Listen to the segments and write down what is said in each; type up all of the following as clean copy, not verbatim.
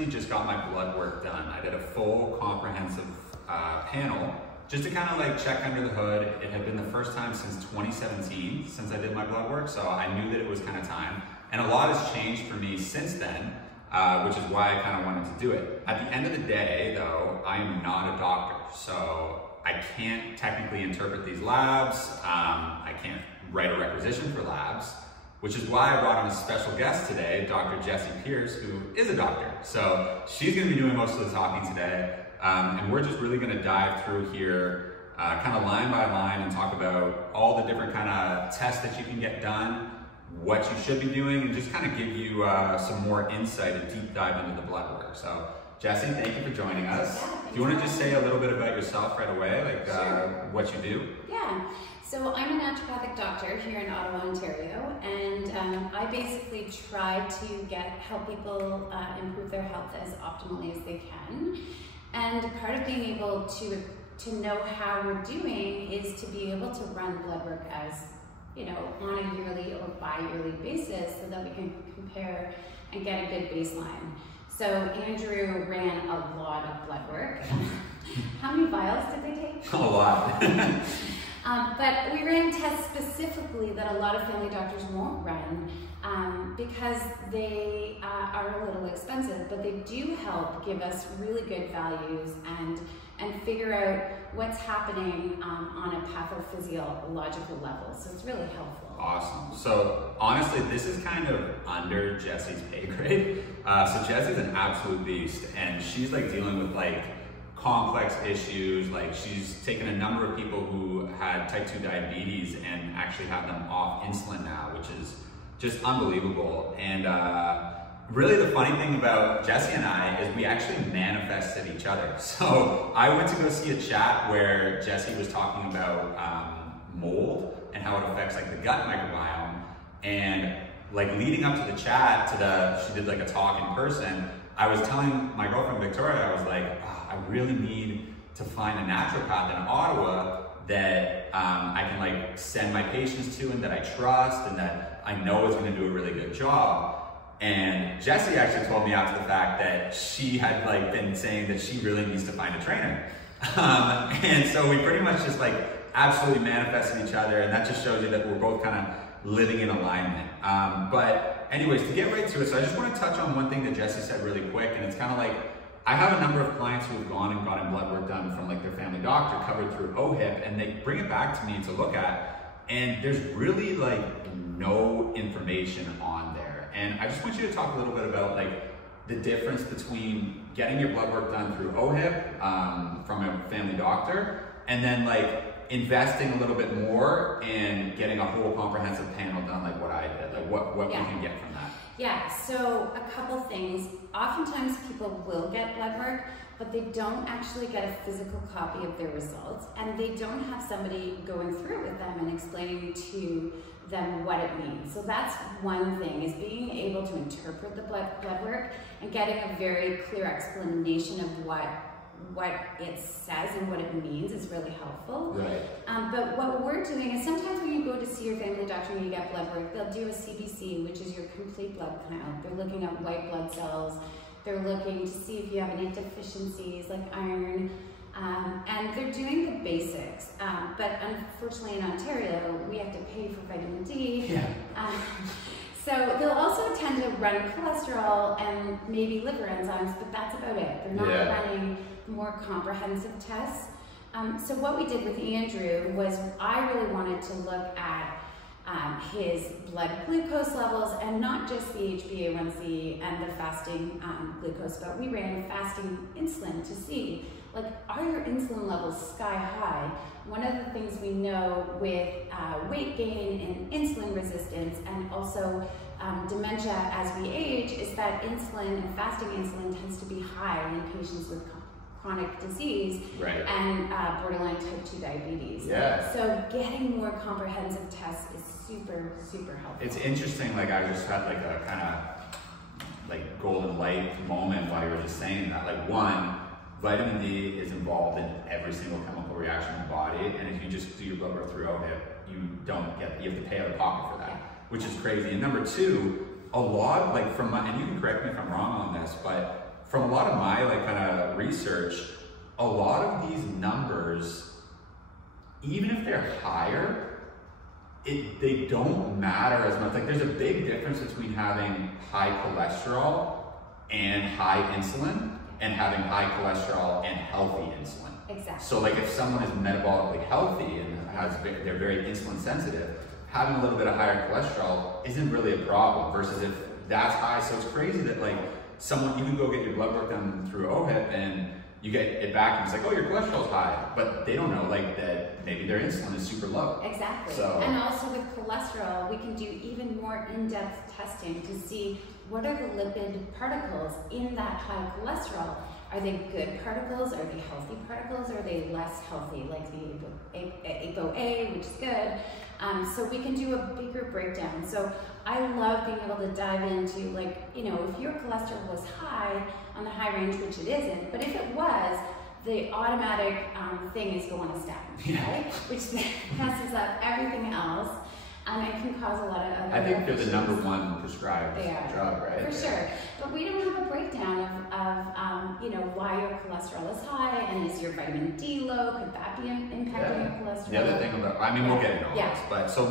recently just got my blood work done. I did a full comprehensive panel just to kind of like check under the hood. It had been the first time since 2017 since I did my blood work, so I knew that it was kind of time. And a lot has changed for me since then, which is why I kind of wanted to do it. At the end of the day, though, I am not a doctor, so I can't technically interpret these labs. I can't write a requisition for labs, which is why I brought on a special guest today, Dr. Jessie Peirce, who is a doctor. So she's gonna be doing most of the talking today. And we're just really gonna dive through here, kind of line by line, and talk about all the different kind of tests that you can get done, what you should be doing, and just kind of give you some more insight and deep dive into the blood work. So Jessie, thank you for joining us. Do you want to just say a little bit about yourself right away, like Sure. what you do? Yeah, so I'm a naturopathic doctor here in Ottawa, Ontario, and I basically try to help people improve their health as optimally as they can. And part of being able to know how we're doing is to be able to run blood work as, you know, on a yearly or bi-yearly basis so that we can compare and get a good baseline. So Andrew ran a lot of blood work. How many vials did they take? A lot. But we ran tests specifically that a lot of family doctors won't run because they are a little expensive, but they do help give us really good values and figure out what's happening on a pathophysiological level. So it's really helpful. Awesome. So honestly, this is kind of under Jessie's pay grade. So Jessie's an absolute beast, and she's like dealing with like complex issues. Like she's taken a number of people who had type 2 diabetes and actually have them off insulin now, which is just unbelievable. And really the funny thing about Jessie and I is we actually manifested each other. So I went to go see a chat where Jessie was talking about mold and how it affects like the gut microbiome. And like leading up to the chat, she did like a talk in person, I was telling my girlfriend Victoria, I was like, oh, I really need to find a naturopath in Ottawa that I can like send my patients to and that I trust and that I know is gonna do a really good job. And Jessie actually told me after the fact that she had like been saying that she really needs to find a trainer. And so we pretty much just like absolutely manifested each other, and that just shows you that we're both kind of living in alignment. But anyways, to get right to it, so I just want to touch on one thing that Jessie said really quick, and it's kind of like, I have a number of clients who have gone and gotten blood work done from like their family doctor covered through OHIP, and they bring it back to me to look at, and there's really like no information on there. And I just want you to talk a little bit about like the difference between getting your blood work done through OHIP from a family doctor, and then like investing a little bit more and getting a whole comprehensive panel done like what I did, like what we can get from that. Yeah, so a couple things. Oftentimes people will get blood work, but they don't actually get a physical copy of their results, and they don't have somebody going through it with them and explaining to them what it means. So that's one thing, is being able to interpret the blood work and getting a very clear explanation of what it says and what it means is really helpful. Right. But what we're doing is sometimes when you go to see your family doctor and you get blood work, they'll do a CBC, which is your complete blood count. They're looking at white blood cells. They're looking to see if you have any deficiencies like iron. And they're doing the basics. But unfortunately in Ontario, we have to pay for vitamin D. Yeah. So they'll also tend to run cholesterol and maybe liver enzymes, but that's about it. They're not running more comprehensive tests. So what we did with Andrew was I really wanted to look at his blood glucose levels, and not just the HbA A1C and the fasting glucose, but we ran fasting insulin to see, like, are your insulin levels sky high? One of the things we know with weight gain and insulin resistance, and also dementia as we age, is that insulin and fasting insulin tends to be high in patients with chronic disease and borderline type 2 diabetes. Yeah. So getting more comprehensive tests is super, super helpful. It's interesting, like I just had like a kind of like golden light moment while you were just saying that. Like, one, vitamin D is involved in every single chemical reaction in the body, and if you just do your blood work through OHIP, you have to pay out of pocket for that, which is crazy. And number two, a lot, like and you can correct me if I'm wrong on this, but from a lot of my like kind of research, a lot of these numbers, even if they're higher, they don't matter as much. Like there's a big difference between having high cholesterol and high insulin and having high cholesterol and healthy insulin. Exactly. So like if someone is metabolically healthy and they're very insulin sensitive, having a little bit of higher cholesterol isn't really a problem versus if that's high. So it's crazy that like you can go get your blood work done through OHIP and you get it back and it's like, oh, your cholesterol's high, but they don't know like that maybe their insulin is super low. Exactly. So, and also with cholesterol, we can do even more in-depth testing to see what are the lipid particles in that high cholesterol. Are they good particles? Are they healthy particles? Are they less healthy, like the ApoA, which is good? So we can do a bigger breakdown. So I love being able to dive into, like, you know, if your cholesterol was high on the high range, which it isn't, but if it was, the automatic thing is go on a statin, right? Which messes up everything else. It can cause a lot of other I think they're the issues. #1 prescribed drug, right? For sure. But we don't have a breakdown of you know, why your cholesterol is high and is your vitamin D low? Could that be impacting your cholesterol? The other thing about, I mean, we'll get into all this, but so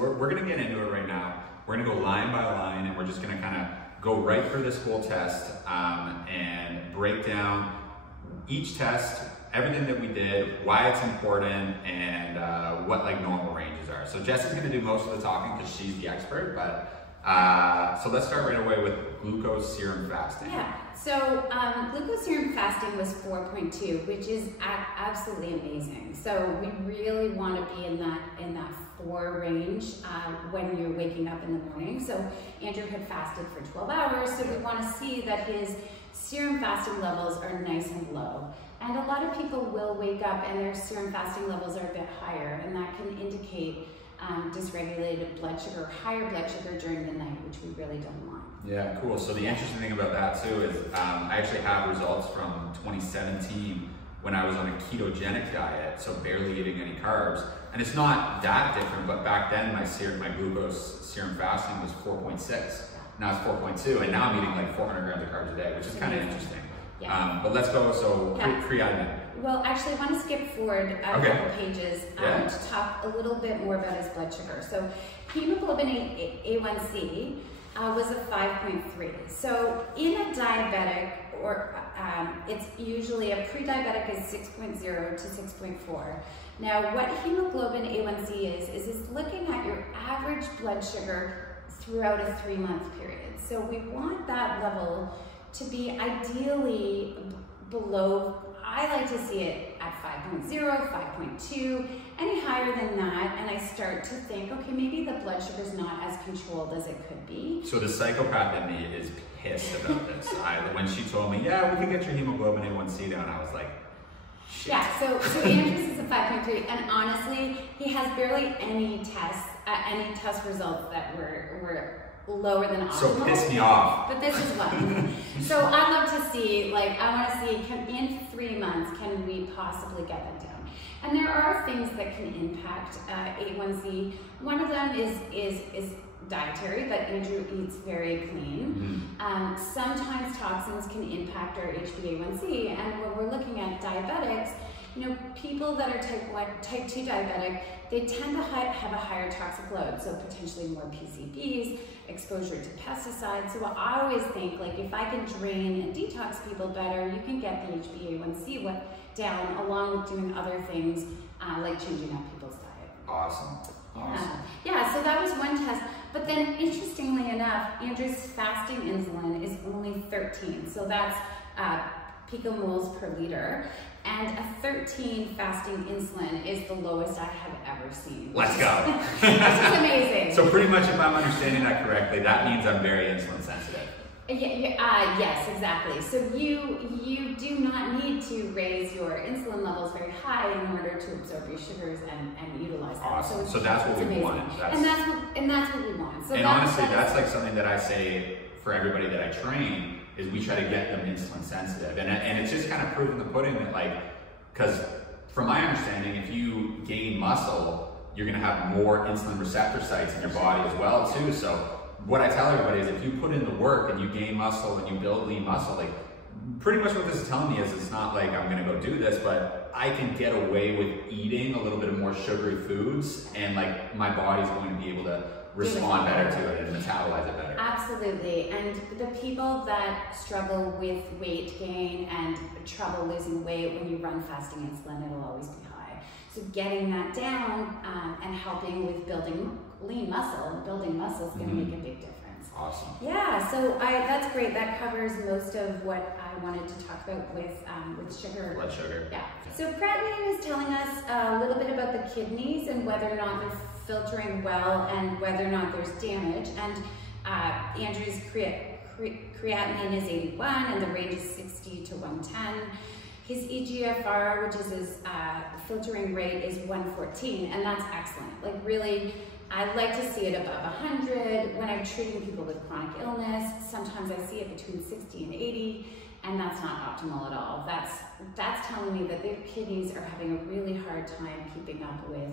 we're going to get into it right now. We're going to go line by line and we're just going to kind of go right through this whole test and break down each test, everything that we did, why it's important, and what like normal ranges are. So Jesse's going to do most of the talking because she's the expert, but so let's start right away with glucose serum fasting. Yeah, so glucose serum fasting was 4.2, which is absolutely amazing. So we really want to be in that 4 range when you're waking up in the morning. So Andrew had fasted for 12 hours, so we want to see that his serum fasting levels are nice and low. And a lot of people will wake up and their serum fasting levels are a bit higher, and that can indicate dysregulated blood sugar, higher blood sugar during the night, which we really don't want. Yeah, cool. So the interesting thing about that too is I actually have results from 2017 when I was on a ketogenic diet, so barely eating any carbs. And it's not that different, but back then my glucose serum fasting was 4.6. Now it's 4.2, and now I'm eating like 400 grams of carbs a day, which is kind of interesting. Yeah. But let's go, so creatinine. Well, actually, I want to skip forward a couple pages to talk a little bit more about his blood sugar. So hemoglobin A1C was a 5.3. So in a diabetic, or it's usually a pre-diabetic is 6.0 to 6.4. Now, what hemoglobin A1C is it's looking at your average blood sugar throughout a 3-month period. So we want that level to be ideally below, I like to see it at 5.0, 5.2, any higher than that, and I start to think, okay, maybe the blood sugar is not as controlled as it could be. So the psychopath in me is pissed about this. When she told me, yeah, we can get your hemoglobin A1C down, I was like, shit. Yeah, so Andrew's is a 5.3, and honestly, he has barely any test results that were lower than optimal. So piss me off. But this is one. So I love to see, like, I want to see, in 3 months, can we possibly get that down? And there are things that can impact A1C. One of them is dietary, but Andrew eats very clean. Sometimes toxins can impact our HbA1c, and when we're looking at diabetics, you know, people that are type 2 diabetic, they tend to have a higher toxic load, so potentially more PCBs, exposure to pesticides. So I always think, like, if I can drain and detox people better, you can get the HbA1c down, along with doing other things like changing up people's diet. Awesome. Yeah, so that was one test. But then, interestingly enough, Andrew's fasting insulin is only 13. So that's picomoles per liter. And a 13 fasting insulin is the lowest I have ever seen. Let's go. Which is amazing. So pretty much, if I'm understanding that correctly, that means I'm very insulin sensitive. Yes, exactly. So you do not need to raise your insulin levels very high in order to absorb your sugars and utilize that. Awesome. So that's what we want. And that's what we want. So and honestly, that's like something that I say for everybody that I train, is we try to get them insulin sensitive. And it's just kind of proof in the pudding that, like, because from my understanding, if you gain muscle, you're going to have more insulin receptor sites in your body as well too. So what I tell everybody is, if you put in the work and you gain muscle and you build lean muscle, like, pretty much what this is telling me is it's not like I'm gonna go do this, but I can get away with eating a little bit of more sugary foods, and like my body's going to be able to respond better to it and metabolize it better. Absolutely. And the people that struggle with weight gain and trouble losing weight, when you run fasting insulin, it'll always be high. So getting that down and helping with building lean muscle and building muscle is going to make a big difference. Awesome. Yeah, so that's great. That covers most of what I wanted to talk about with sugar. Blood sugar. Yeah. So creatinine is telling us a little bit about the kidneys and whether or not they're filtering well and whether or not there's damage. And Andrew's creatinine is 81 and the range is 60 to 110. His EGFR, which is his filtering rate, is 114, and that's excellent. Like really, I like to see it above 100. When I'm treating people with chronic illness, sometimes I see it between 60 and 80, and that's not optimal at all. That's telling me that their kidneys are having a really hard time keeping up with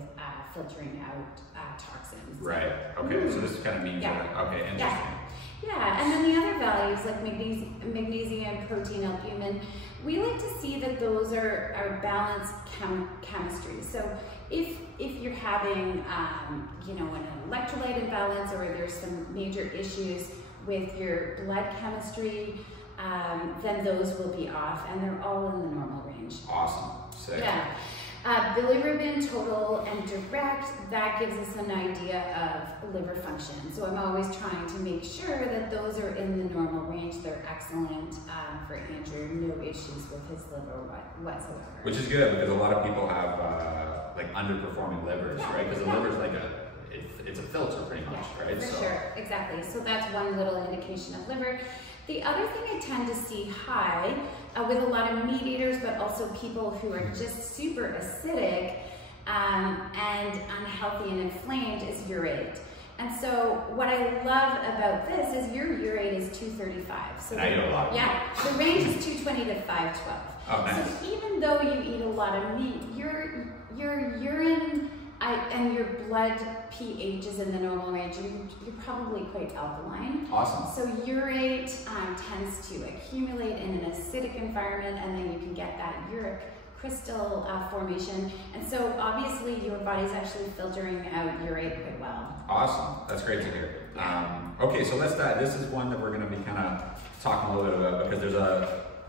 filtering out toxins. Right. Okay. So this kind of means Yeah. that. Okay. Interesting. Yeah, and then the other values like magnesium, protein, albumin, we like to see that those are balanced chemistry. So if you're having you know, an electrolyte imbalance, or there's some major issues with your blood chemistry, then those will be off, and they're all in the normal range. Awesome. Sick. Yeah. Bilirubin total and direct, that gives us an idea of liver function. So I'm always trying to make sure that those are in the normal range. They're excellent for Andrew, no issues with his liver whatsoever. Which is good, because a lot of people have like underperforming livers, right? Because the liver's like it's a filter pretty much, right? For sure, exactly. So that's one little indication of liver. The other thing I tend to see high with a lot of meat eaters, but also people who are just super acidic and unhealthy and inflamed, is urate. And so what I love about this is your urate is 235. So I eat a lot. Yeah, the range is 220 to 512. Oh, nice. So even though you eat a lot of meat, your urine and your blood pH is in the normal range. You're probably quite alkaline. Awesome. So urate tends to accumulate in an acidic environment, and then you can get that uric crystal formation. And so obviously your body's actually filtering out urate quite well. Awesome. That's great to hear. Okay, so let's dive. This is one that we're going to be kind of talking a little bit about, because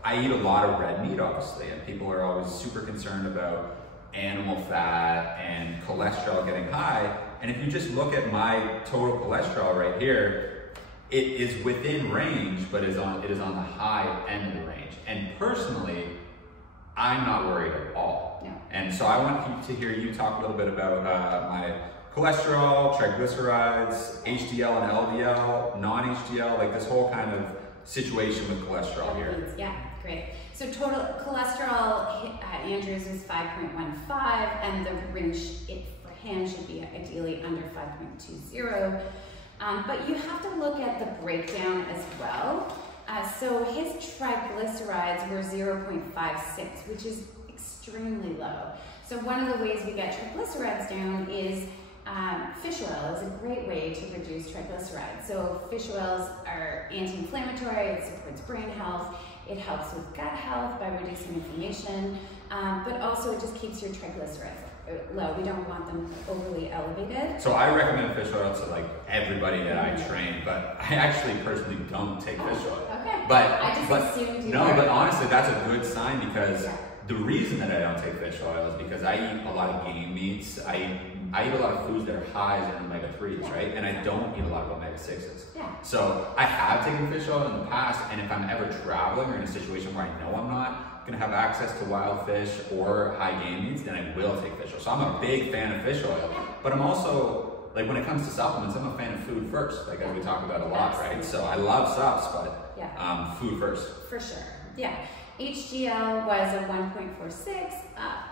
I eat a lot of red meat, obviously, and people are always super concerned about animal fat and cholesterol getting high. And if you just look at my total cholesterol right here, it is within range, but it is on the high end of the range. And personally, I'm not worried at all. No. And so I want to hear you talk a little bit about my cholesterol, triglycerides, HDL and LDL, non-HDL, like this whole kind of situation with cholesterol here. Yeah, great. So total cholesterol, Andrew's is 5.15, and the range for him should be ideally under 5.20. But you have to look at the breakdown as well. So his triglycerides were 0.56, which is extremely low. So one of the ways we get triglycerides down is fish oil is a great way to reduce triglycerides. So fish oils are anti-inflammatory, it supports brain health, it helps with gut health by reducing inflammation, but also it just keeps your triglycerides low. We don't want them overly elevated. So I recommend fish oil to like everybody that I train, but I actually personally don't take fish oil. Okay. But I just assumed you no, were. but honestly, that's a good sign, because the reason that I don't take fish oil is because I eat a lot of game meats. I eat a lot of foods that are highs in omega-3s, right? And I don't eat a lot of omega-6s. Yeah. So I have taken fish oil in the past, and if I'm ever traveling or in a situation where I know I'm not going to have access to wild fish or high game meats, then I will take fish oil. So I'm a big fan of fish oil, but I'm also, like when it comes to supplements, I'm a fan of food first, like as we talk about a lot, right? So I love subs, but food first. For sure, yeah. HDL was a 1.46.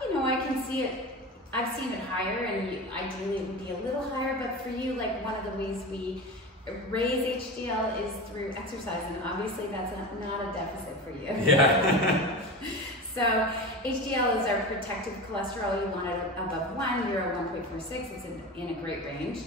You know, I can see it. I've seen it higher, and ideally it would be a little higher, but for you, like one of the ways we raise HDL is through exercise, and obviously that's not a deficit for you. Yeah. So HDL is our protective cholesterol. You want it above 1, you're at 1.46, it's in a great range.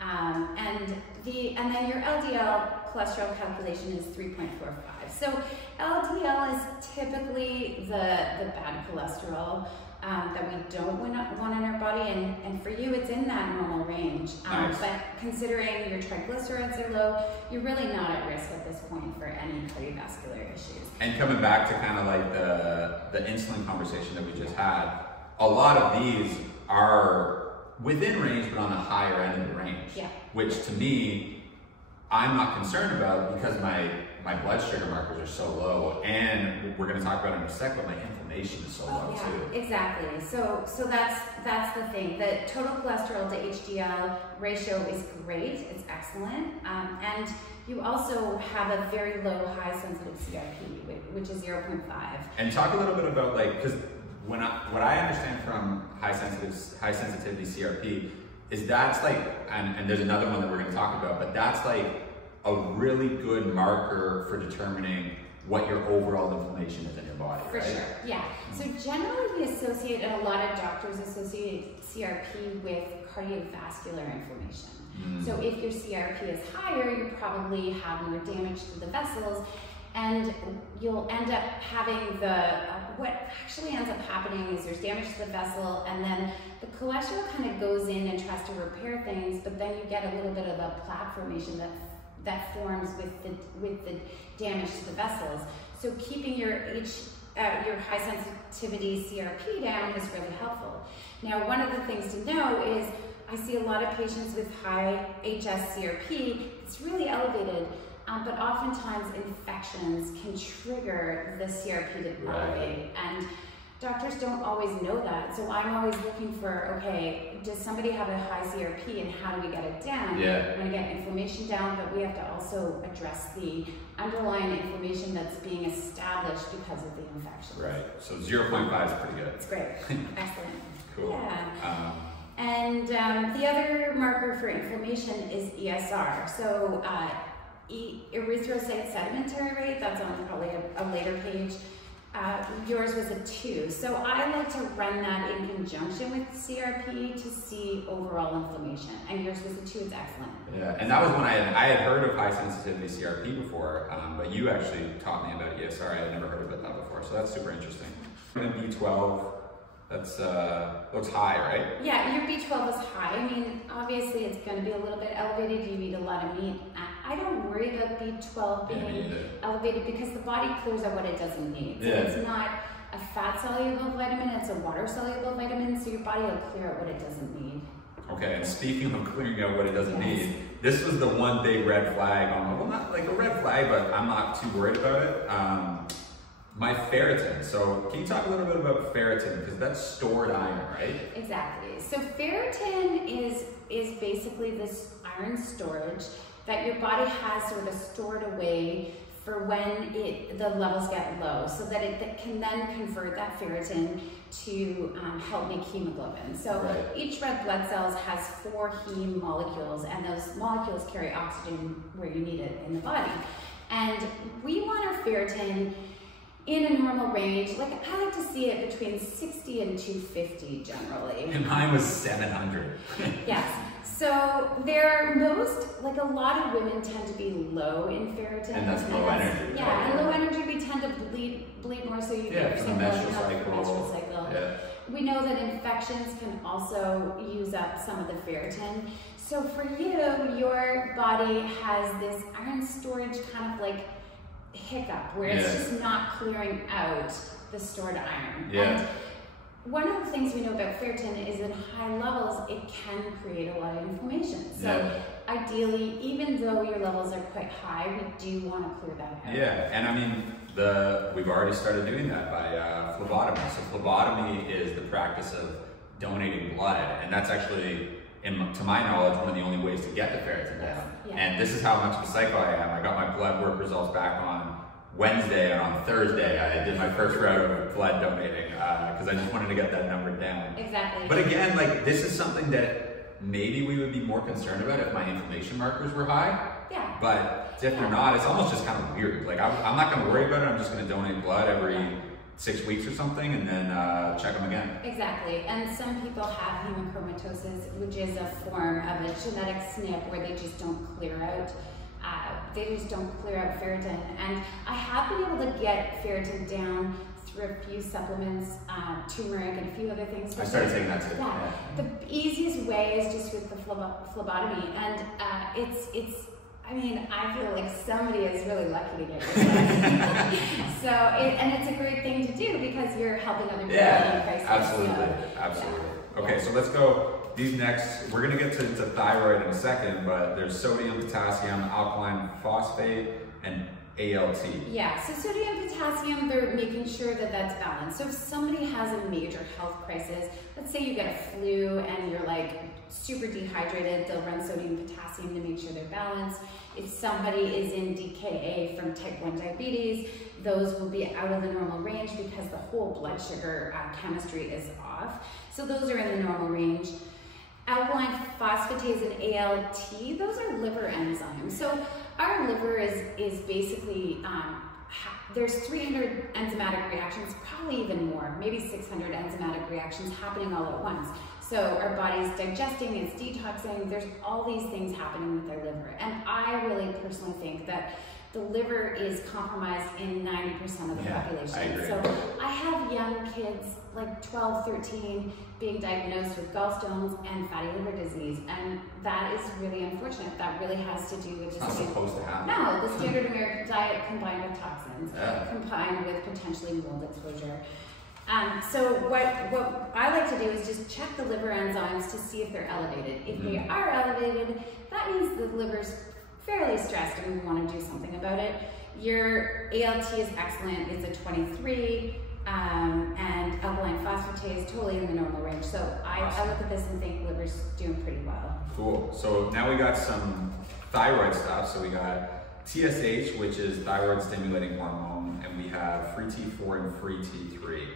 And then your LDL cholesterol calculation is 3.45. So LDL is typically the bad cholesterol that we don't want in our body, and for you it's in that normal range. Nice. But considering your triglycerides are low, you're really not at risk at this point for any cardiovascular issues. And coming back to kind of like the insulin conversation that we just had, a lot of these are within range, but on the higher end of the range. Yeah. Which to me, I'm not concerned about because my blood sugar markers are so low, and we're going to talk about it in a second, but my inflammation is so low too. Exactly. So that's the thing. The total cholesterol to HDL ratio is great. It's excellent, and you also have a very low high sensitive CRP, which is 0.5. And talk a little bit about because what I understand from high sensitivity CRP is that's like, and there's another one that we're going to talk about, but that's like a really good marker for determining what your overall inflammation is in your body. For right? sure, yeah. So generally we associate, and a lot of doctors associate CRP with cardiovascular inflammation. So if your CRP is higher, you probably have more damage to the vessels, and you'll end up having what actually ends up happening is there's damage to the vessel, and then the cholesterol kind of goes in and tries to repair things, but then you get a little bit of a plaque formation that forms with the damage to the vessels. So keeping your high sensitivity CRP down is really helpful. Now, one of the things to know is I see a lot of patients with high HS-CRP. It's really elevated, but oftentimes infections can trigger the CRP to elevate, and doctors don't always know that. So I'm always looking for, okay, does somebody have a high CRP and how do we get it down? Yeah. We want to get inflammation down, but we have to also address the underlying inflammation that's being established because of the infection. Right. So 0.5 is pretty good. It's great. Excellent. Cool. Yeah. And the other marker for inflammation is ESR. So erythrocyte sedimentary rate, that's on probably a later page. Yours was a 2. So I like to run that in conjunction with CRP to see overall inflammation. And yours was a 2, it's excellent. Yeah, and that was when I had heard of high sensitivity CRP before, but you actually taught me about ESR. I had never heard about that before, so that's super interesting. B12, that's looks high, right? Yeah, your B12 is high. I mean, obviously it's going to be a little bit elevated. You eat a lot of meat. I don't worry about B12 being elevated because the body clears out what it doesn't need. So it's not a fat-soluble vitamin, it's a water-soluble vitamin, so your body will clear out what it doesn't need. Okay, and speaking of clearing out what it doesn't need, this was the one big red flag on, well, not like a red flag, but I'm not too worried about it. My ferritin. So can you talk a little bit about ferritin, because that's stored iron, right? Exactly. So ferritin is basically this iron storage that your body has sort of stored away for when the levels get low, so that it can then convert that ferritin to help make hemoglobin. So each red blood cells has 4 heme molecules, and those molecules carry oxygen where you need it in the body. And we want our ferritin in a normal range. Like, I like to see it between 60 and 250 generally. And mine was 700. Yes. So they're like a lot of women tend to be low in ferritin. And that's low energy. Yeah, and low energy we tend to bleed more, so you get your menstrual cycle. Yeah. We know that infections can also use up some of the ferritin. So for you, your body has this iron storage kind of like hiccup where it's just not clearing out the stored iron. And one of the things we know about ferritin is in high levels, it can create a lot of inflammation. So ideally, even though your levels are quite high, we do want to clear that out. Yeah, and I mean, we've already started doing that by phlebotomy. So phlebotomy is the practice of donating blood, and that's actually, to my knowledge, one of the only ways to get the ferritin down. And this is how much of a psycho I am. I got my blood work results back on Wednesday, and on Thursday I did my first round of blood donating because I just wanted to get that number down. Exactly. But again, like, this is something that maybe we would be more concerned about if my inflammation markers were high. Yeah. But if they're not, it's almost just kind of weird. Like, I'm not going to worry about it. I'm just going to donate blood every 6 weeks or something, and then check them again. Exactly. And some people have hemochromatosis, which is a form of a genetic SNP where they just don't clear out they just don't clear out ferritin. And I have been able to get ferritin down through a few supplements, turmeric and a few other things. I started taking that too. Yeah. The easiest way is just with the phlebotomy, and I mean, I feel like somebody is really lucky to get this. And it's a great thing to do because you're helping other people in crisis. Absolutely, absolutely. Okay, so let's go. These next, we're gonna get to thyroid in a second, but there's sodium, potassium, alkaline, phosphate, and ALT. Yeah, so sodium, potassium, they're making sure that that's balanced. So if somebody has a major health crisis, let's say you get a flu and you're like super dehydrated, they'll run sodium, potassium to make sure they're balanced. If somebody is in DKA from type 1 diabetes, those will be out of the normal range because the whole blood sugar chemistry is off. So those are in the normal range. Alkaline phosphatase and ALT, those are liver enzymes. So our liver is basically, there's 300 enzymatic reactions, probably even more, maybe 600 enzymatic reactions happening all at once. So our body's digesting, it's detoxing, there's all these things happening with our liver. And I really personally think that the liver is compromised in 90% of the population. I agree. So I have young kids, like 12, 13, being diagnosed with gallstones and fatty liver disease. And that is really unfortunate. That really has to do with It's not supposed to happen. No, the standard American diet combined with toxins, combined with potentially mold exposure. So what I like to do is just check the liver enzymes to see if they're elevated. If they are elevated, that means the liver's fairly stressed and we want to do something about it. Your ALT is excellent, it's a 23, and alkaline phosphatase is totally in the normal range. So I look at this and think liver's doing pretty well. Cool. So now we got some thyroid stuff. So we got TSH, which is thyroid stimulating hormone, and we have free T4 and free T3.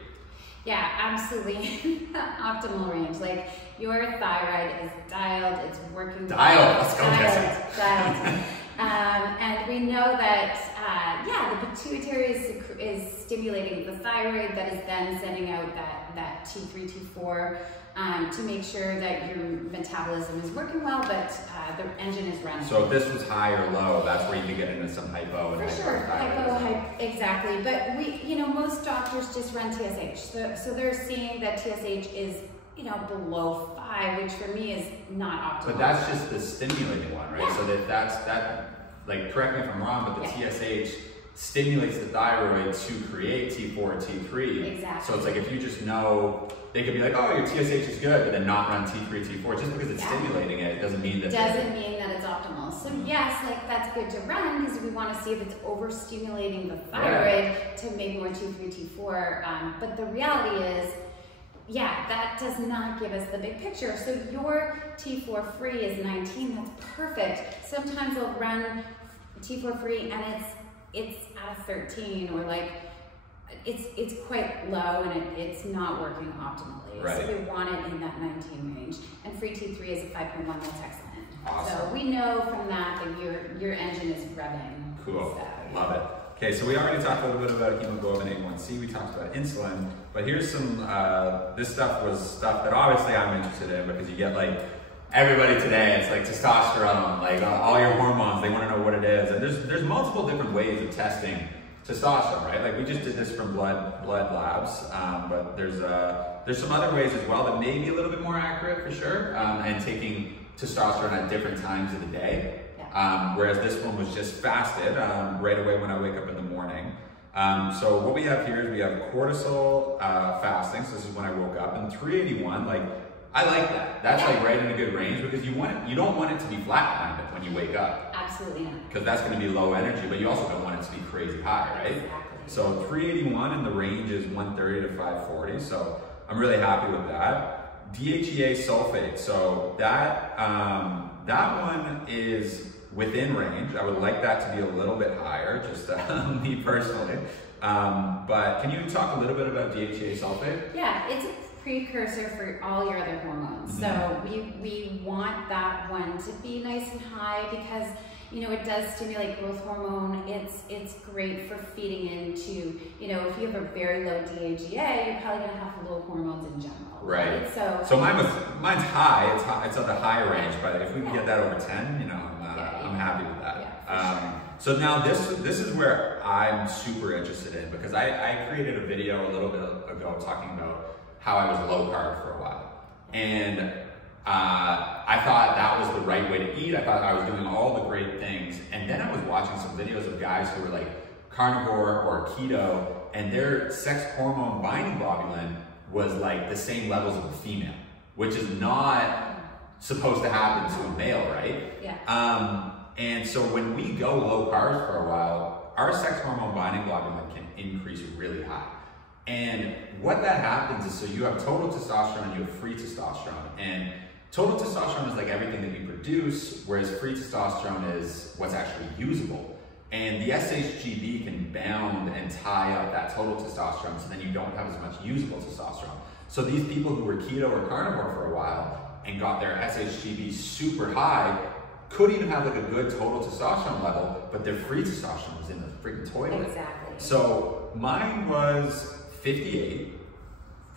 Yeah, absolutely. Optimal range. Like your thyroid is dialed, it's working. Dialed, let's go, Jesse. Dialed. And we know that, the pituitary is stimulating the thyroid that is then sending out that T3, T4 to make sure that your metabolism is working well, but the engine is running. So if this was high or low, that's where you could get into some hypo and for sure, exactly. But most doctors just run TSH. So they're seeing that TSH is, below 5, which for me is not optimal. But that's just the stimulating one, right? Yeah. So that's like, correct me if I'm wrong, but the TSH stimulates the thyroid to create T4 and T3. Exactly. So it's like if you just know, they could be like, oh, your TSH is good, but then not run T3, T4. Just because it's stimulating it doesn't mean that it's optimal. So yes, like that's good to run because we want to see if it's overstimulating the thyroid to make more T3, T4. But the reality is, that does not give us the big picture. So your T4 free is 19, that's perfect. Sometimes I'll run T4 free and it's at a 13 or like it's quite low and it's not working optimally. Right. So we want it in that 19 range. And free T3 is a 5.1, that's excellent. Awesome. So we know from that your engine is revving. Cool, So, love it. Okay, so we already talked a little bit about hemoglobin A1C, we talked about insulin, but here's some, this stuff was stuff that obviously I'm interested in because you get like, everybody today, it's like testosterone, like all your hormones, they want to know what it is. And there's multiple different ways of testing testosterone, right? Like we just did this from blood labs, but there's some other ways as well that may be a little bit more accurate for sure, and taking testosterone at different times of the day. Whereas this one was just fasted right away when I wake up in the morning. So what we have here is we have cortisol fasting, so this is when I woke up, and 381, like I like that. That's like right in a good range because you don't want it to be flatlined when you wake up. Absolutely not. Because that's going to be low energy, but you also don't want it to be crazy high, right? Exactly. So 381 and the range is 130 to 540. So I'm really happy with that. DHEA sulphate. So that one is within range. I would like that to be a little bit higher, just me personally. But can you talk a little bit about DHEA sulphate? Yeah, it's a precursor for all your other hormones. So we want that one to be nice and high because it does stimulate growth hormone. It's great for feeding into, if you have a very low DHEA, you're probably gonna have low hormones in general. Right. So mine's high. It's at the high range, but if we can get that over 10, I'm happy with that. Yeah, for sure. So now this is where I'm super interested in, because I created a video a little bit ago talking about how I was low carb for a while. And I thought that was the right way to eat. I thought I was doing all the great things. And then I was watching some videos of guys who were like carnivore or keto, and their sex hormone binding globulin was like the same levels of a female, which is not supposed to happen to a male, right? Yeah. And so when we go low carbs for a while, our sex hormone binding globulin can increase really high. And what that happens is, so you have total testosterone and you have free testosterone. And total testosterone is like everything that we produce, whereas free testosterone is what's actually usable. And the SHBG can bound and tie up that total testosterone, so then you don't have as much usable testosterone. So these people who were keto or carnivore for a while and got their SHBG super high could even have like a good total testosterone level, but their free testosterone was in the freaking toilet. Exactly. So mine was 58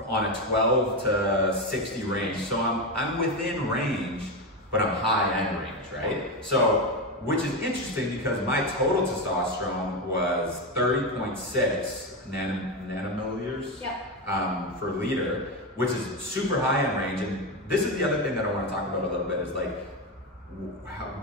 on a 12 to 60 range. So I'm within range, but I'm high end range, right? So, which is interesting because my total testosterone was 30.6 nanomilliliters per liter, which is super high end range. And this is the other thing that I want to talk about a little bit is like,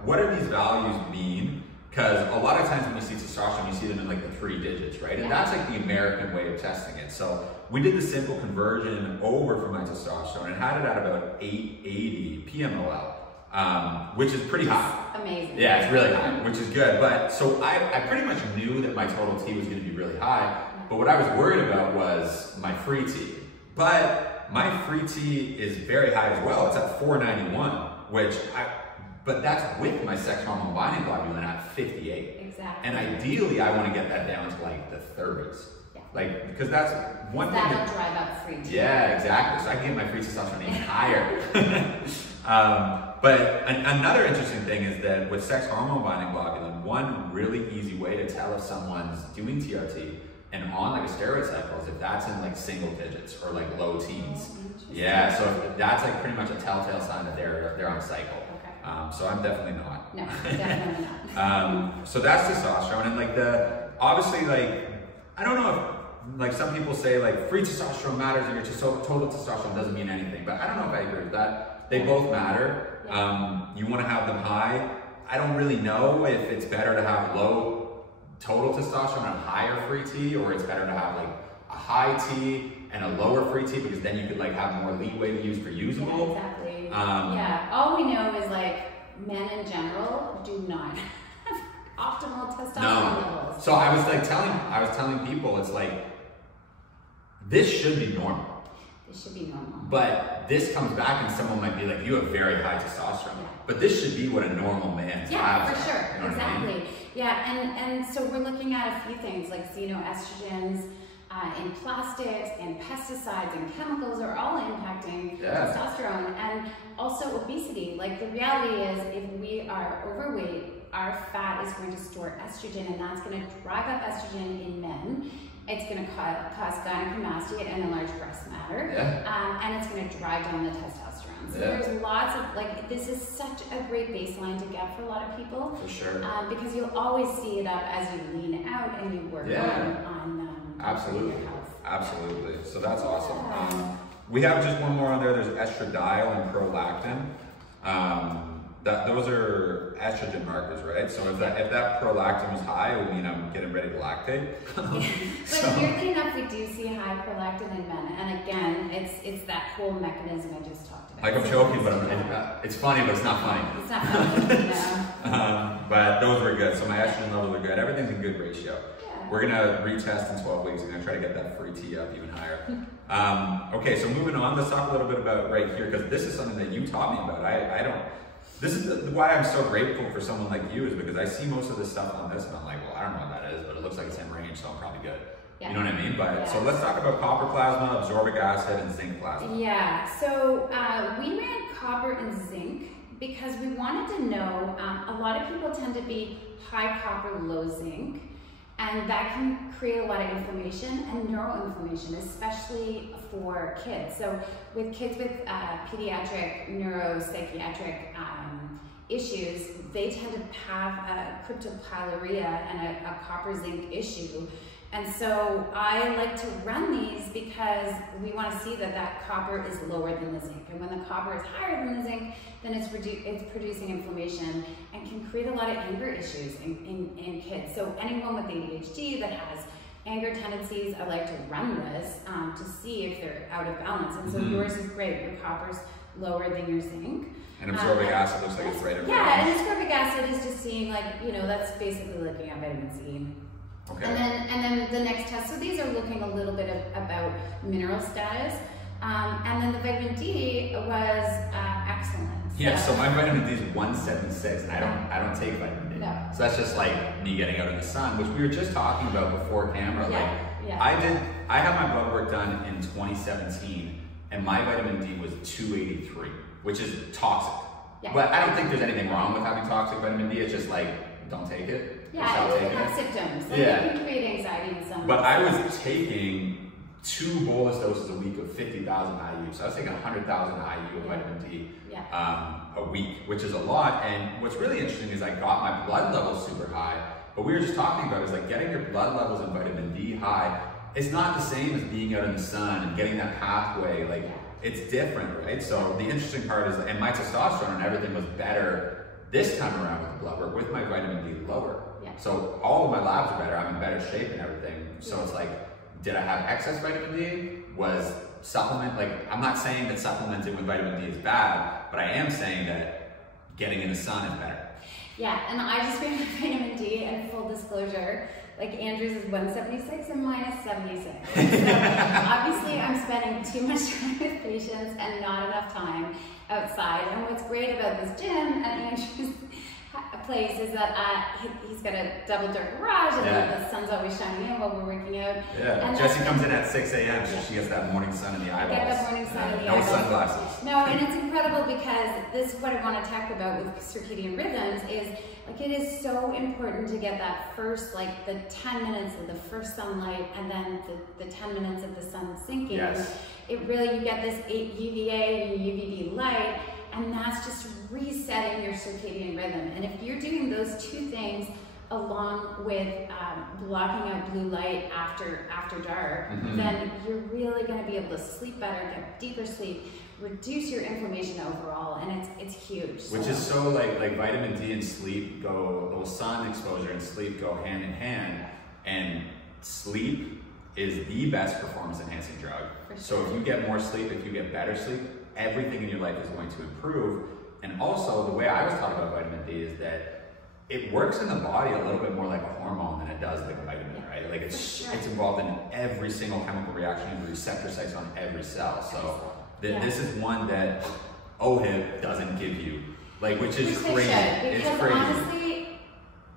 what do these values mean? Because a lot of times when you see testosterone, you see them in like the 3 digits, right? And that's like the American way of testing it. So we did the simple conversion over for my testosterone and had it at about 880 PMOL, which is pretty high. Amazing. Yeah, it's really high, which is good. But so I pretty much knew that my total T was going to be really high. But what I was worried about was my free T. But my free T is very high as well. It's at 491, but that's with my sex hormone binding globulin at 58. Exactly. And ideally, I want to get that down to like the 30s. Yeah. Like, because that's one thing. That'll drive up free T. Yeah, exactly. So I can get my free testosterone even higher. But another interesting thing is that with sex hormone binding globulin, one really easy way to tell if someone's doing TRT and on like a steroid cycle is if that's in like single digits or like low teens. Yeah, so that's like pretty much a telltale sign that they're on cycle. So I'm definitely not. No, definitely not. So that's testosterone, and like obviously like, I don't know if like some people say like free testosterone matters and your total testosterone doesn't mean anything, but I don't know if I agree with that. They both matter. You want to have them high. I don't really know if it's better to have low total testosterone and higher free T, or it's better to have like a high T and a lower free T, because then you could like have more leeway to use for usable. Yeah, exactly. All we know is like men in general do not have optimal testosterone levels. So I was telling people, it's like, this should be normal. This should be normal. But this comes back and someone might be like, you have very high testosterone. But this should be what a normal man's labs are. For sure. You know Exactly. What I mean? Yeah, and so we're looking at a few things like xenoestrogens in plastics and pesticides and chemicals are all impacting testosterone, and also obesity. Like the reality is, if we are overweight, our fat is going to store estrogen, and that's going to drive up estrogen in men. It's going to cause gynecomastia and enlarged breast matter, and it's going to drive down the testosterone. So there's lots of, like, this is such a great baseline to get for a lot of people. For sure. Because you'll always see it up as you lean out and you work on Absolutely. your health. Absolutely. So that's awesome. We have just one more on there. There's estradiol and prolactin. Those are estrogen markers, right? So if that prolactin was high, it would mean I'm getting ready to lactate. But weirdly enough, we do see high prolactin in men, and again, it's that whole mechanism I just talked about. Like I'm joking, but it's funny, but it's not funny. It's not funny, no. But those were good. So my estrogen levels are good. Everything's in good ratio. Yeah. We're gonna retest in 12 weeks. We're gonna try to get that free T up even higher. Okay, so moving on, let's talk a little bit about right here, because this is something that you taught me about. This is why I'm so grateful for someone like you, is because I see most of this stuff on this and I'm like, well, I don't know what that is, but it looks like it's in range, so I'm probably good. Yeah. You know what I mean? But so let's talk about copper plasma, absorbic acid, and zinc plasma. Yeah, so we ran copper and zinc because we wanted to know, a lot of people tend to be high copper, low zinc, and that can create a lot of inflammation and neuroinflammation, especially for kids. So with kids with pediatric neuropsychiatric issues, they tend to have a cryptopyluria and a copper zinc issue. And so I like to run these because we want to see that that copper is lower than the zinc. And when the copper is higher than the zinc, then it's producing inflammation and can create a lot of anger issues in kids. So anyone with ADHD that has anger tendencies, I like to run this to see if they're out of balance. And so yours is great. Your copper's lower than your zinc. And ascorbic acid looks like it's right over there. Yeah, and ascorbic acid is just seeing, like, you know, that's basically looking at vitamin C. Okay. And then the next test, so these are looking a little bit about mineral status. And then the vitamin D was excellent. Yeah, so my vitamin D is 176, and I don't take vitamin D. No. So that's just like me getting out in the sun, which we were just talking about before camera. Yeah. I had my blood work done in 2017, and my vitamin D was 283, which is toxic. Yeah. But I don't think there's anything wrong with having toxic vitamin D. It's just like, don't take it. Yeah, it can have symptoms. Like, it can create anxiety in some. But I was taking 2 bolus doses a week of 50,000 IU. So I was taking 100,000 IU of vitamin D a week, which is a lot. And what's really interesting is I got my blood levels super high. But we were just talking about is like getting your blood levels in vitamin D high. It's not the same as being out in the sun and getting that pathway. Like it's different, right? So the interesting part is, and my testosterone and everything was better this time around with the blood work with my vitamin D lower. So all of my labs are better. I'm in better shape and everything. So it's like, did I have excess vitamin D? Was supplement, like, I'm not saying that supplementing with vitamin D is bad, but I am saying that getting in the sun is better. Yeah, and I just ran vitamin D, and full disclosure, like Andrew's is 176 and mine is 76. So obviously I'm spending too much time with patients and not enough time outside. And what's great about this gym at Andrew's place is that he's got a double door garage, and the sun's always shining in while we're working out. Yeah, and Jessie comes in at 6 a.m. so she gets that morning sun in the eyeballs. Get that morning sun in the eyeballs. No sunglasses. No, and it's incredible because this is what I want to talk about with circadian rhythms is, like, it is so important to get that first, like, the 10 minutes of the first sunlight and then the 10 minutes of the sun sinking. Yes. It really, you get this UVA and UVB light, and that's just resetting your circadian rhythm. And if you're doing those two things along with blocking out blue light after dark, then you're really going to be able to sleep better, get deeper sleep, reduce your inflammation overall, and it's huge. Which is so like vitamin D and sleep go, well, sun exposure and sleep go hand in hand, and sleep is the best performance enhancing drug. So if you get more sleep, if you get better sleep, everything in your life is going to improve. And also, the way I was taught about vitamin D is that it works in the body a little bit more like a hormone than it does like a vitamin, right? Like it's involved in every single chemical reaction in the receptor sites on every cell. So this is one that OHIP doesn't give you, like, which is crazy. It's crazy. Honestly,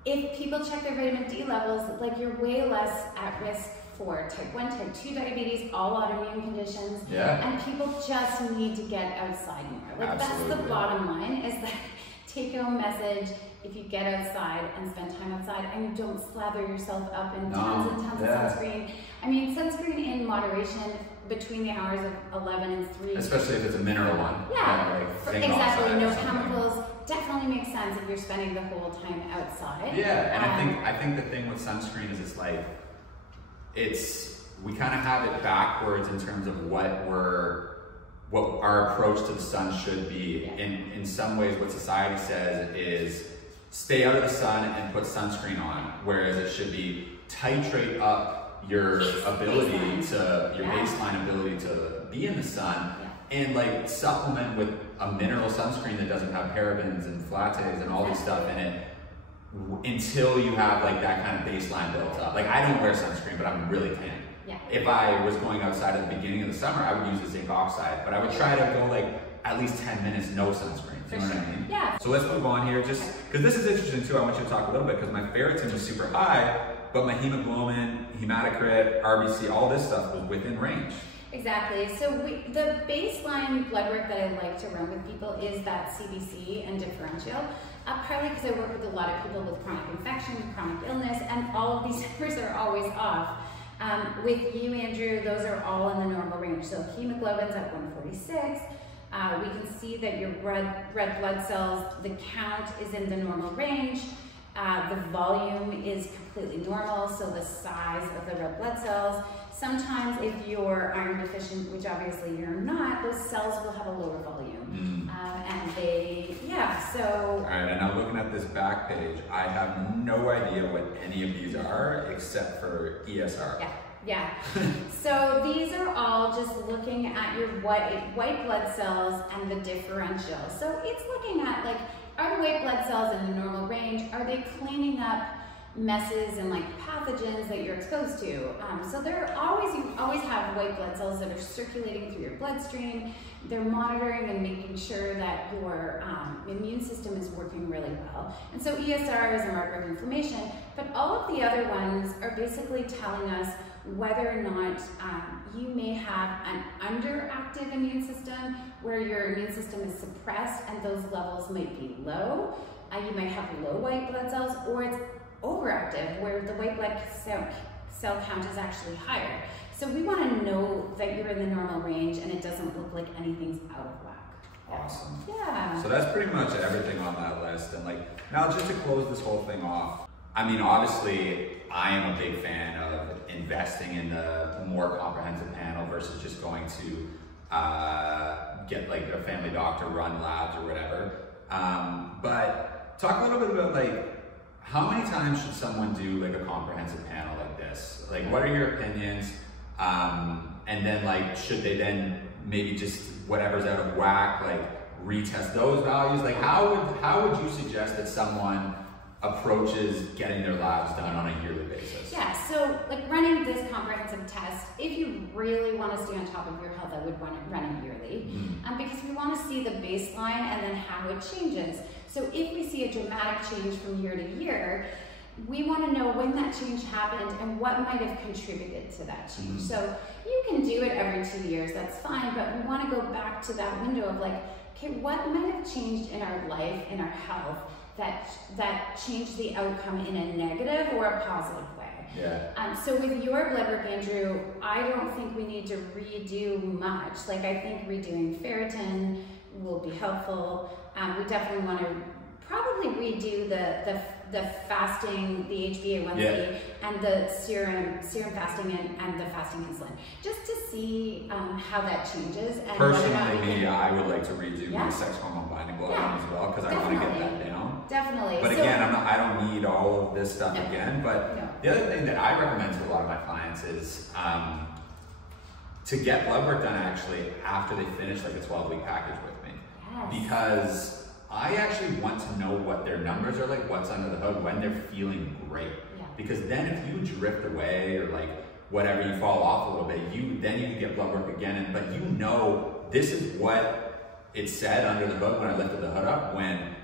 if people check their vitamin D levels, like, you're way less at risk for type 1, type 2 diabetes, all autoimmune conditions. And people just need to get outside more. Like, that's the bottom line, is that take-home message: if you get outside and spend time outside and you don't slather yourself up in tons and tons of sunscreen. I mean, sunscreen in moderation between the hours of 11 and 3. Especially if it's a mineral one. Exactly. No chemicals. Definitely makes sense if you're spending the whole time outside. And I think the thing with sunscreen is it's like, we kind of have it backwards in terms of what our approach to the sun should be. In some ways, what society says is stay out of the sun and put sunscreen on, whereas it should be titrate up your ability to, your baseline ability to be in the sun, and like supplement with a mineral sunscreen that doesn't have parabens and phthalates and all these stuff in it, until you have like that kind of baseline built up. Like, I don't wear sunscreen, but I'm really tan. If I was going outside at the beginning of the summer, I would use the zinc oxide, but I would try to go like at least 10 minutes no sunscreen. Do you know what I mean? So let's move on here, just because this is interesting too. I want you to talk a little bit, because my ferritin was super high, but my hemoglobin, hematocrit, RBC, all this stuff was within range. Exactly. So the baseline blood work that I like to run with people is that CBC and differential. Partly because I work with a lot of people with chronic infection, chronic illness, and all of these numbers are always off. With you, Andrew, those are all in the normal range. So hemoglobin's at 146, We can see that your red blood cells, the count is in the normal range. The volume is completely normal, so the size of the red blood cells. Sometimes if you're iron deficient, which obviously you're not, those cells will have a lower volume. And they, so. All right, and I'm looking at this back page. I have no idea what any of these are except for ESR. Yeah. So these are all just looking at your white blood cells and the differential. So it's looking at like, are the white blood cells in the normal range? Are they cleaning up messes and like pathogens that you're exposed to? So you always have white blood cells that are circulating through your bloodstream. They're monitoring and making sure that your immune system is working really well. And so ESR is a marker of inflammation, but all of the other ones are basically telling us whether or not you may have an underactive immune system where your immune system is suppressed and those levels might be low. You might have low white blood cells, or it's overactive where the white blood cell count is actually higher. So we want to know that you're in the normal range and it doesn't look like anything's out of whack. Awesome. Yeah. So that's pretty much everything on that list. And like, now just to close this whole thing off, I mean, obviously I am a big fan of investing in the more comprehensive panel versus just going to get like a family doctor run labs or whatever. But talk a little bit about like, how many times should someone do like a comprehensive panel like this? Like, what are your opinions? And then like, should they then maybe just whatever's out of whack, like retest those values? Like how would you suggest that someone approaches getting their labs done on a yearly basis? Yeah, so like running this comprehensive test, if you really want to stay on top of your health, I would run it yearly, because we want to see the baseline and then how it changes. So if we see a dramatic change from year to year, we want to know when that change happened and what might have contributed to that change. So you can do it every 2 years, that's fine, but we want to go back to that window of like, okay, what might have changed in our life, in our health, that changed the outcome in a negative or a positive way. Yeah. So with your blood work, Andrew, I don't think we need to redo much. Like I think redoing ferritin will be helpful. We definitely want to probably redo the fasting, the HbA1c, and the serum fasting and the fasting insulin, just to see how that changes. And personally, I would like to redo my sex hormone binding blood as well, because I want to get that down. Definitely. But again, I don't need all of this stuff again. But the other thing that I recommend to a lot of my clients is to get blood work done actually after they finish like a 12-week package with me. Yes. Because I actually want to know what their numbers are like, what's under the hood, when they're feeling great. Yeah. Because then if you drift away or like whatever, you fall off a little bit, then you can get blood work again. But you know, this is what it said under the hood when I lifted the hood up, when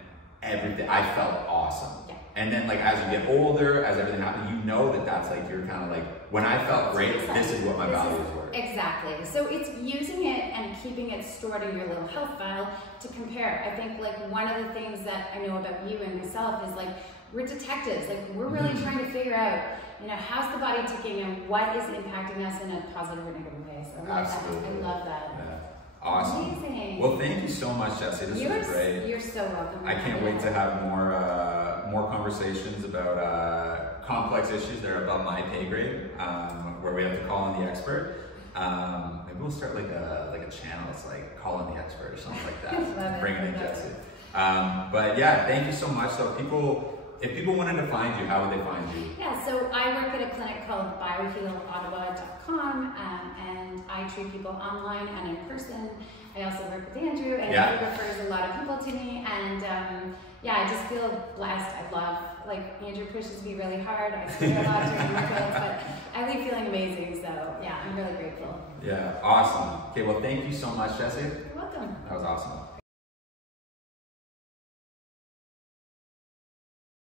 everything, I felt awesome. Yeah. And then like as you get older, as everything happens, you know that that's like, you're kind of like, when I felt great, this is what my values were. Exactly. So it's using it and keeping it stored in your little health file to compare. I think like one of the things that I know about you and myself is like, we're detectives. Like we're really trying to figure out, you know, how's the body ticking and what is impacting us in a positive or negative way. So I love that. Yeah. Awesome. Amazing. Well, thank you so much, Jessie. This was great. You're so welcome. I can't wait to have more conversations about complex issues that are above my pay grade, where we have to call in the expert. Maybe we'll start like a channel. It's like call in the expert or something like that. Bring in Jessie. But yeah, thank you so much. So if people wanted to find you, how would they find you? Yeah, so I work at a clinic called biohealottawa.com, and I treat people online and in person. I also work with Andrew, and he refers a lot of people to me, and I just feel blessed. I love, like, Andrew pushes me really hard. I swear a lot during my kids, but I leave feeling amazing, so yeah, I'm really grateful. Yeah, awesome. Okay, well, thank you so much, Jessie. You're welcome. That was awesome.